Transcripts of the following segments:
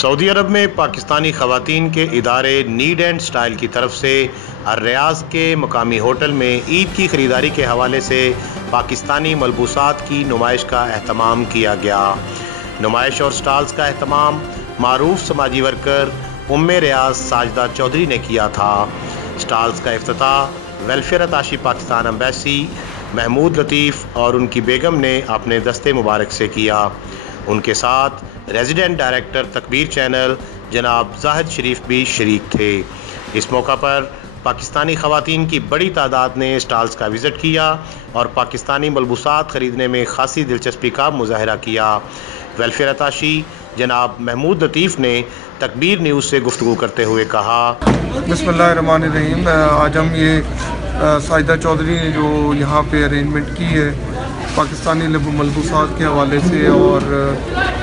سعودی عرب میں پاکستانی خواتین کے ادارے نیڈ اینڈ سٹائل کی طرف سے الریاض کے مقامی ہوٹل میں عید کی خریداری کے حوالے سے پاکستانی ملبوسات کی نمائش کا اہتمام کیا گیا۔ نمائش اور سٹالز کا اہتمام معروف سماجی ورکر ریاض ساجدہ چودھری نے کیا تھا۔ سٹالز کا افتتاح ویلفیئر اتاشی پاکستان ایمبیسی محمود لطیف اور ان کی بیگم نے اپنے دستے مبارک سے کیا۔ ان کے ساتھ ریزیڈنٹ ڈائریکٹر تکبیر چینل جناب زاہد شریف بھی شریک تھے۔ اس موقع پر پاکستانی خواتین کی بڑی تعداد نے سٹالز کا وزٹ کیا اور پاکستانی ملبوسات خریدنے میں خاصی دلچسپی کا مظاہرہ کیا۔ ویلفیئر اتاشی جناب محمود لطیف نے تکبیر نیوز سے گفتگو کرتے ہوئے کہا، بسم اللہ الرحمن الرحیم۔ آج ہم یہ ساجدہ چودھری نے جو یہاں پہ ارینجمنٹ کی ہے پاکستانی ملبوسات کے حوالے سے اور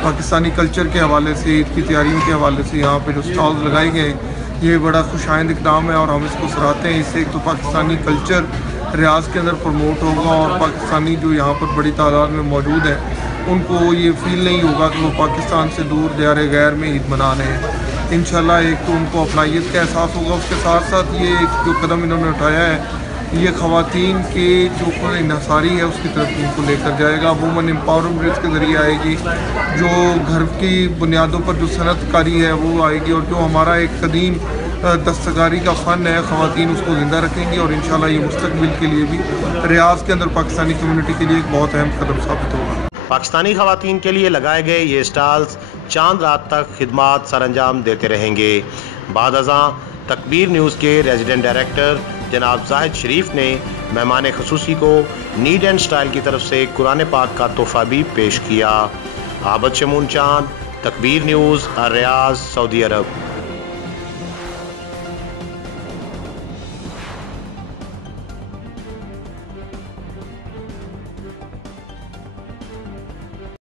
پاکستانی کلچر کے حوالے سے، عید کی تیاریوں کے حوالے سے یہاں پہ جو سٹالز لگائے گئے ہیں، یہ بڑا خوش آئند اقدام ہے اور ہم اس کو سراہتے ہیں۔ اس سے ایک تو پاکستانی کلچر ریاض کے اندر پروموٹ ہوگا اور پاکستانی جو یہاں پر بڑی تعداد میں موجود ہیں ان کو یہ فیل نہیں ہوگا کہ وہ پاکستان سے دور دیار غیر میں عید منا رہے ہیں۔ انشاءاللہ ایک تو ان کو اپنائیت کا احساس ہوگا، اس کے ساتھ ساتھ یہ ایک جو قدم انہوں نے اٹھایا ہے یہ خواتین کے جو انحصاری ہے اس کی طرف ان کو لے کر جائے گا۔ وومن امپاورمنٹ کے ذریعے آئے گی، جو گھر کی بنیادوں پر جو صنعت کاری ہے وہ آئے گی، اور جو ہمارا ایک قدیم دستکاری کا فن ہے خواتین اس کو زندہ رکھیں گی، اور انشاءاللہ یہ مستقبل کے لیے بھی ریاض کے اندر پاکستانی کمیونٹی کے لیے ایک بہت اہم قدم ثابت ہوگا۔ پاکستانی خواتین کے لیے لگائے گئے یہ سٹالز چاند رات تک خدمات سر انجام دیتے رہیں گے۔ بعد ازاں تکبیر نیوز کے ریزیڈنٹ ڈائریکٹر جناب زاہد شریف نے مہمان خصوصی کو نیڈ اینڈ سٹائل کی طرف سے قرآن پاک کا تحفہ بھی پیش کیا۔ عابد شمون چاند، تکبیر نیوز، الریاض، سعودی عرب۔